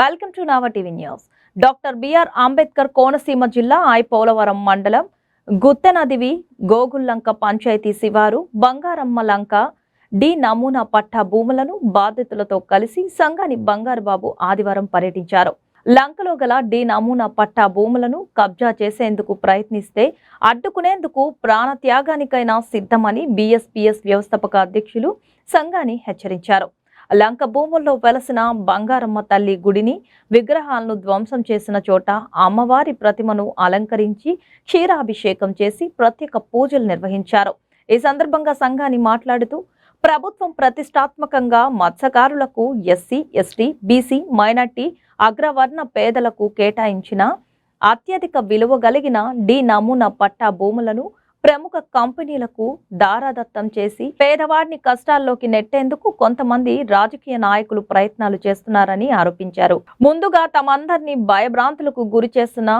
Welcome to Nava TV news. Doctor B R Ambedkar Konaseema జిల్లా I Polavaram మండలం గుత్తనదివి గోగుల్లంక పంచాయతీ శివారు బంగారమ్మ లంక D నమూనా పట్టా భూములను బాధితులతో కలిసి సంఘాని బంగారుబాబు ఆదివారం పర్యటించారు. లంకలో గల డి నమూనా పట్టా భూములను కబ్జా చేసేందుకు ప్రయత్నిస్తే అడ్డుకునేందుకు ప్రాణత్యాగానికైనా సిద్ధమని బీఎస్పీఎస్ వ్యవస్థాపక అధ్యక్షులు సంఘాన్ని హెచ్చరించారు. లంక భూముల్లో వెలసిన బంగారమ్మ తల్లి గుడిని విగ్రహాలను ధ్వంసం చేసిన చోట అమ్మవారి ప్రతిమను అలంకరించి క్షీరాభిషేకం చేసి ప్రత్యేక పూజలు నిర్వహించారు. ఈ సందర్భంగా సంఘాన్ని మాట్లాడుతూ ప్రభుత్వం ప్రతిష్టాత్మకంగా మత్స్యకారులకు ఎస్సీ ఎస్టీ బీసీ మైనార్టీ అగ్రవర్ణ పేదలకు కేటాయించిన అత్యధిక విలువ కలిగిన డి నమూనా పట్టా భూములను ప్రముఖ కంపెనీలకు దారాదత్తం చేసి పేదవాడిని కష్టాల్లోకి నెట్టేందుకు కొంతమంది రాజకీయ నాయకులు ప్రయత్నాలు చేస్తున్నారని ఆరోపించారు. ముందుగా తమందరినీ భయభ్రాంతులకు గురి చేస్తున్న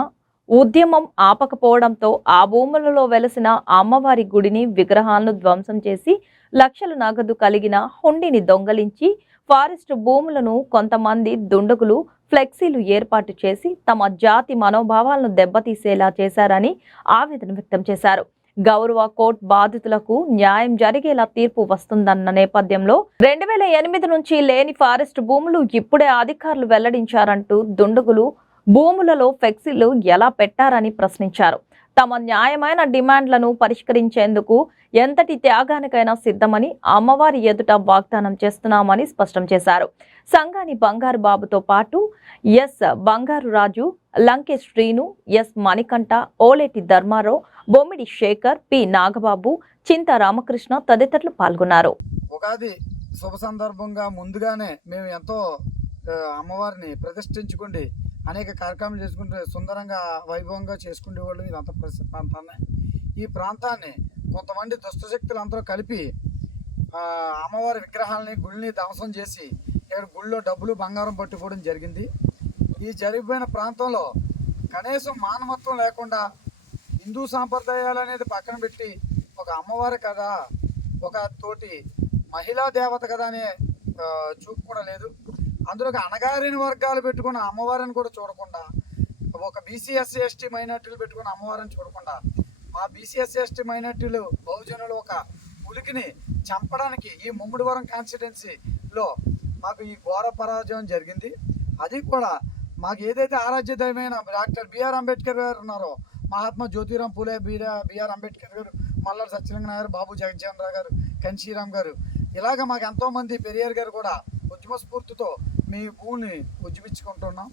ఉద్యమం ఆపకపోవడంతో ఆ భూములలో వెలసిన అమ్మవారి గుడిని విగ్రహాలను ధ్వంసం చేసి లక్షల నగదు కలిగిన హుండీని దొంగలించి ఫారెస్ట్ భూములను కొంతమంది దుండగులు ఫ్లెక్సీలు ఏర్పాటు చేసి తమ జాతి మనోభావాలను దెబ్బతీసేలా చేశారని ఆవేదన వ్యక్తం చేశారు. గౌరవ కోర్టు బాధితులకు న్యాయం జరిగేలా తీర్పు వస్తుందన్న నేపథ్యంలో రెండు వేల ఎనిమిది నుంచి లేని ఫారెస్ట్ భూములు ఇప్పుడే అధికారులు వెల్లడించారంటూ దుండగులు భూములలో ఫ్లెక్సీలు ఎలా పెట్టారని ప్రశ్నించారు. తమ న్యాయమైన డిమాండ్లను పరిష్కరించేందుకు ఎంతటి త్యాగానికైనా సిద్ధమని అమ్మవారి ఎదుట వాగ్దానం చేస్తున్నామని స్పష్టం చేశారు. సంఘాని బంగారు బాబుతో పాటు S. Bangaru Raju Lankesh Srinu S. Manikanta Oleti Dharmarao Bommidi Sekhar P. Nagababu Chinta Ramakrishna తదితరులు పాల్గొన్నారు. ఉగాది శుభ సందర్భంగా ముందుగానే మేము ఎంతో అమ్మవారిని ప్రతిష్ఠించుకుండి. అనేక కార్యక్రమాలు చేసుకుంటే సుందరంగా వైభవంగా చేసుకునే వాళ్ళు ఇది ఇదంతా ప్రసిద్ధ ప్రాంతాన్ని ఈ ప్రాంతాన్ని కొంతమంది దుష్టశక్తులు అందరూ కలిపి అమ్మవారి విగ్రహాలని గుళ్ళని ధ్వంసం చేసి ఇక్కడ గుళ్ళో డబ్బులు బంగారం పట్టుకోవడం జరిగింది. ఈ జరిగిపోయిన ప్రాంతంలో కనీసం మానవత్వం లేకుండా హిందూ సాంప్రదాయాలు అనేది పక్కన పెట్టి ఒక అమ్మవారి కదా ఒక తోటి మహిళా దేవత కదా అనే చూపుకోవడం చూపు కూడా లేదు. అందులో ఒక వర్గాలు పెట్టుకున్న అమ్మవారిని కూడా చూడకుండా ఒక బీసీఎస్సీ ఎస్టీ మైనార్టీలు పెట్టుకున్న అమ్మవారిని చూడకుండా మా బీసీఎస్సీ ఎస్టీ మైనార్టీలు బహుజనులు ఒక ఉలికిని చంపడానికి ఈ ముమ్మడివరం కాన్స్టిట్యున్సీలో మాకు ఈ ఘోర పరాజయం జరిగింది. అది కూడా మాకు ఏదైతే ఆరాధ్య దైవమైన డాక్టర్ బిఆర్ అంబేద్కర్ గారు ఉన్నారో Mahatma Jyotiram Phule B R B R Ambedkar గారు మల్లారి సత్యలింగ గారు బాబు జగజ్జీవన్ రావు గారు కన్షీరామ్ గారు ఇలాగ మాకు ఎంతోమంది పెరియార్ గారు కూడా ఉద్యమ స్ఫూర్తితో మీ భూమిని ఉజ్జిపించుకుంటున్నాం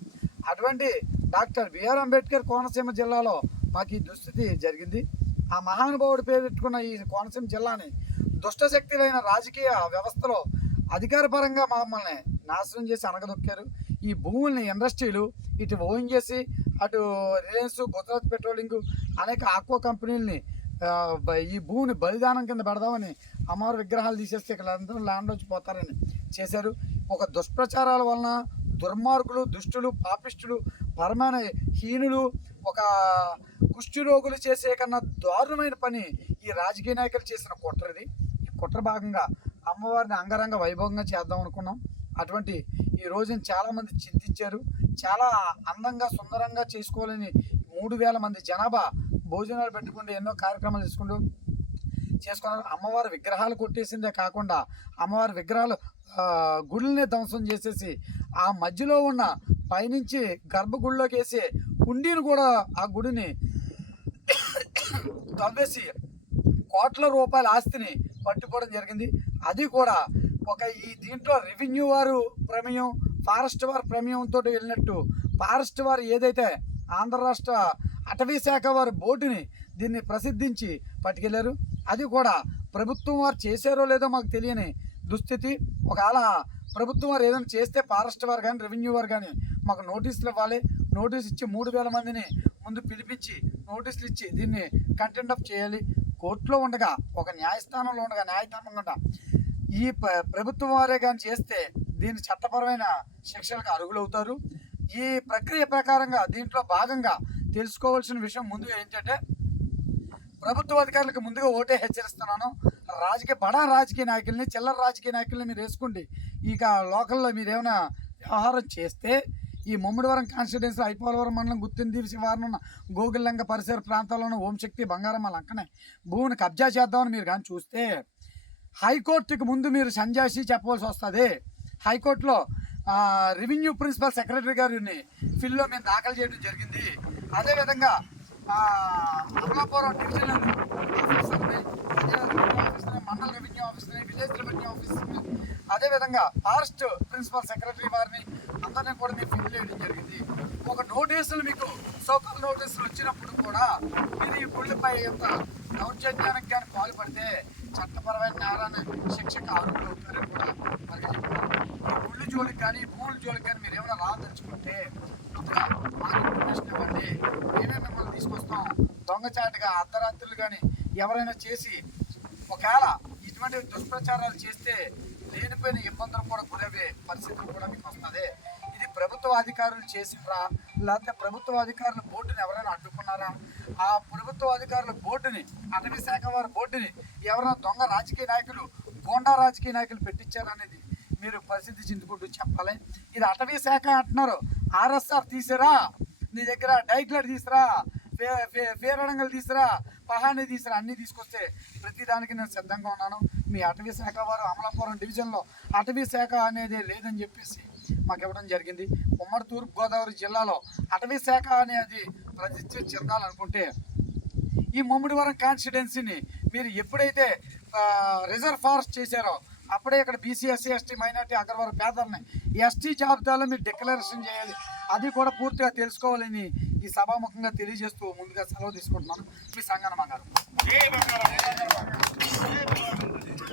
అటువంటి డాక్టర్ బిఆర్ అంబేద్కర్ కోనసీమ జిల్లాలో మాకు ఈ దుస్థితి జరిగింది. ఆ మహానుభావుడు పేరు పెట్టుకున్న ఈ కోనసీమ జిల్లాని దుష్టశక్తులైన రాజకీయ వ్యవస్థలో అధికారపరంగా మమ్మల్ని నాశనం చేసి అనగదొక్కారు ఈ భూముల్ని ఇండస్ట్రీలు ఇటు ఓఎన్జేసి అటు రిలయన్స్ గుజరాత్ పెట్రోలింగ్ అనేక ఆక్వా కంపెనీలని ఈ భూమిని బలిదానం కింద పెడదామని అమ్మవారి విగ్రహాలు తీసేస్తే ఇక్కడ అందరూ ల్యాండ్ వచ్చి పోతారని చేశారు. ఒక దుష్ప్రచారాల వలన దుర్మార్గులు దుష్టులు పాపిష్టులు పరమైన హీనులు ఒక కుష్టి రోగులు చేసే కన్నా దారుణమైన పని ఈ రాజకీయ నాయకులు చేసిన కుట్రది ఈ కుట్ర భాగంగా అమ్మవారిని అంగరంగ వైభవంగా చేద్దాం అనుకున్నాం. అటువంటి ఈ రోజున చాలామంది చింతించారు. చాలా అందంగా సుందరంగా చేసుకోవాలని మూడు వేల మంది జనాభా భోజనాలు పెట్టుకుంటూ ఎన్నో కార్యక్రమాలు తీసుకుంటూ చేసుకున్నారు అమ్మవారి విగ్రహాలు కొట్టేసిందే కాకుండా అమ్మవారి విగ్రహాలు ఆ, గుళ్ళని ధ్వంసం చేసేసి ఆ మధ్యలో ఉన్న పైనుంచి గర్భగుడిలోకి వేసే హుండీని కూడా ఆ గుడిని తవ్వేసి కోట్ల రూపాయల ఆస్తిని పట్టుకోవడం జరిగింది. అది కూడా ఒక ఈ దీంట్లో రెవెన్యూ వారు ప్రమేయం ఫారెస్ట్ వారి ప్రమేయంతో వెళ్ళినట్టు ఫారెస్ట్ వారు ఏదైతే ఆంధ్ర రాష్ట్ర అటవీ శాఖ వారి బోటుని దీన్ని ప్రసిద్ధించి పట్టుకెళ్ళారు. అది కూడా ప్రభుత్వం వారు చేశారో లేదో మాకు తెలియని దుస్థితి. ఒకవేళ ప్రభుత్వం వారు ఏదైనా చేస్తే ఫారెస్ట్ వారు కానీ రెవెన్యూ వారు కానీ మాకు నోటీసులు ఇవ్వాలి. నోటీస్ ఇచ్చి మూడు వేల మందిని ముందు పిలిపించి నోటీసులు ఇచ్చి దీన్ని కంటెంట్ ఆఫ్ చేయాలి. కోర్టులో ఉండగా ఒక న్యాయస్థానంలో ఉండగా న్యాయస్థానం ఉండగా ఈ ప- ప్రభుత్వం వారే కానీ చేస్తే దీని చట్టపరమైన శిక్షలకు అర్హులవుతారు. ఈ ప్రక్రియ ప్రకారంగా దీంట్లో భాగంగా తెలుసుకోవాల్సిన విషయం ముందుగా ఏంటంటే ప్రభుత్వ అధికారులకు ముందుగా ఓటే హెచ్చరిస్తున్నాను. రాజకీయ బడా రాజకీయ నాయకుల్ని చిల్లర రాజకీయ నాయకుల్ని మీరు వేసుకోండి. ఇక లోకల్లో మీరు ఏమైనా వ్యవహారం చేస్తే ఈ ముమ్మడివరం కాన్స్టిట్యున్సీ ఐపోలవరం మండలం గుత్తిందీవి శివారున ఉన్న గోగుల్లంగ పరిసర ప్రాంతాల్లోనూ ఓంశక్తి బంగారమ్మ లంకనే భూమిని కబ్జా చేద్దామని మీరు కానీ చూస్తే హైకోర్టుకి ముందు మీరు సంజాసి చెప్పవలసి వస్తుంది. హైకోర్టులో రెవెన్యూ ప్రిన్సిపల్ సెక్రటరీ గారిని ఫిల్లో మేము దాఖలు చేయడం జరిగింది. అదేవిధంగా అమలాపురం డివిజనల్ ఆఫీసర్ని అదే మండల రెవెన్యూ ఆఫీసర్ని విలేజ్ రెవెన్యూ ఆఫీసర్ని అదేవిధంగా ఫారెస్ట్ ప్రిన్సిపల్ సెక్రటరీ వారిని అందరినీ కూడా మేము ఫిల్ చేయడం జరిగింది. ఒక నోటీసులు మీకు సోకల్ నోటీసులు వచ్చినప్పుడు కూడా మీరు ఈ గుళ్ళపై ఎంత దౌర్జన్యానికి కానీ పాల్పడితే చట్టపరమైన నేరాన్ని శిక్షకు ఆరోగ్యం అవుతారని కూడా మనకి చెప్తున్నారు. ఈ గుళ్ళు జోలికి కానీ భూముల జోలికి కానీ మీరు ఏమైనా రాదలుచుకుంటే అక్కడ మాకు ఇన్ఫర్మేషన్ ఇవ్వండి. మేమే మిమ్మల్ని తీసుకొస్తాం. దొంగచాటుగా అర్ధరాత్రులు కానీ ఎవరైనా చేసి ఒకవేళ ఇటువంటి దుష్ప్రచారాలు చేస్తే లేనిపోయిన ఇబ్బందులు కూడా గురయ్యే పరిస్థితులు కూడా మీకు వస్తుంది ఇది ప్రభుత్వ అధికారులు చేసినరా లేకపోతే ప్రభుత్వ అధికారులు బోర్డుని ఎవరైనా అడ్డుకున్నారా? ఆ ప్రభుత్వ అధికారుల బోర్డుని అటవీ శాఖ వారి బోర్డుని ఎవరైనా దొంగ రాజకీయ నాయకులు గోండా రాజకీయ నాయకులు పెట్టించారనేది మీరు ప్రసిద్ధి చెందుకుంటూ చెప్పాలి. ఇది అటవీ శాఖ అంటున్నారు. ఆర్ఎస్ఆర్ తీసిరా? నీ దగ్గర డైక్లర్ తీసురా? ఫే ఫే ఫేరణంగలు తీసురా పహాని తీసురా అన్నీ తీసుకొస్తే ప్రతి దానికి నేను సిద్ధంగా ఉన్నాను. మీ అటవీ శాఖ వారు అమలాపురం డివిజన్లో అటవీ శాఖ అనేది లేదని చెప్పేసి మాకు ఇవ్వడం జరిగింది. ఉమ్మడి తూర్పు గోదావరి జిల్లాలో అటవీ శాఖ అనేది ప్రతిష్ట చెందాలనుకుంటే ఈ ముమ్మిడివరం కాన్స్టిట్యున్సీని మీరు ఎప్పుడైతే రిజర్వ్ ఫారెస్ట్ చేశారో అప్పుడే ఇక్కడ బీసీ ఎస్సీ ఎస్టీ మైనార్టీ అగ్రవర్గ పేదలని ఎస్టీ జాబితాలో మీరు డిక్లరేషన్ చేయాలి. అది కూడా పూర్తిగా తెలుసుకోవాలని ఈ సభాముఖంగా తెలియజేస్తూ ముందుగా సెలవు తీసుకుంటున్నాను. మీ సంగనమ్మ గారు.